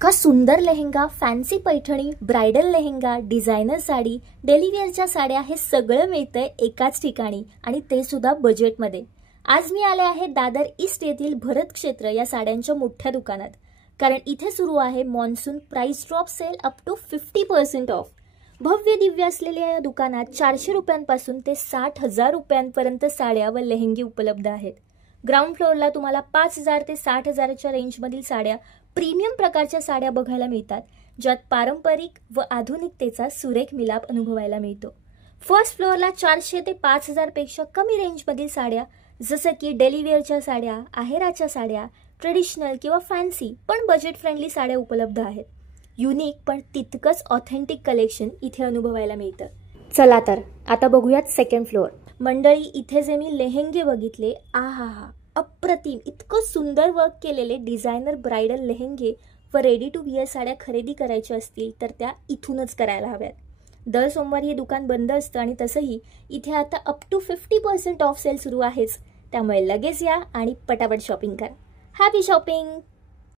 इतका सुंदर lehenga, fancy Paithani, bridal lehenga, designer sari, daily वेअरच्या साड्या हे सगळं मिळतंय एकाच ठिकाणी आणि ते सुद्धा बजेटमध्ये। आज मी आले आहे दादर ईस्ट येथील भरत क्षेत्र या साड्यांच्या मोठ्या दुकानात, कारण इथे सुरू आहे monsoon price drop sale up to 50% off. भव्य दिव्य असलेल्या या दुकानात 400 रुपयांपासून ते 60,000 रुपयांपर्यंत साड्या व लेहंगे उपलब्ध आहेत। ग्राउंड फ्लोअरला तुम्हाला 5,000 ते 60,000च्या रेंजमधील साड्या, प्रीमियम प्रकारच्या साड्या बघायला मिळतात, ज्यात पारंपरिक व आधुनिकतेचा सुरेख मिलाप अनुभवायला मिळतो। फर्स्ट फ्लोअरला 400 ते 5,000 पेक्षा कमी रेंजमधील साड्या, जसं की डेली वेअरच्या साड्या, आहेराच्या साड्या, ट्रेडिशनल किंवा फॅन्सी पण बजेट फ्रेंडली साड्या उपलब्ध आहेत। युनिक पण तितकंच ऑथेंटिक कलेक्शन इथे अनुभवायला मिळतं। चला तर आता बघूयात सेकंड फ्लोअर। मंडळी, इथे जे मी लेहंगे बघितले, आहा, अप्रतिम, इतकं सुंदर वर्क केलेले डिझायनर ब्राइडल लेहंगे व रेडी टू विअर साड्या खरेदी करायच्या असतील तर त्या इथूनच करायला हव्यात। दर सोमवारी हे दुकान बंद असतं आणि तसंही इथे आता अप टू 50% ऑफ सेल सुरू आहेच, त्यामुळे लगेच या आणि पटापट शॉपिंग करा। Happy shopping.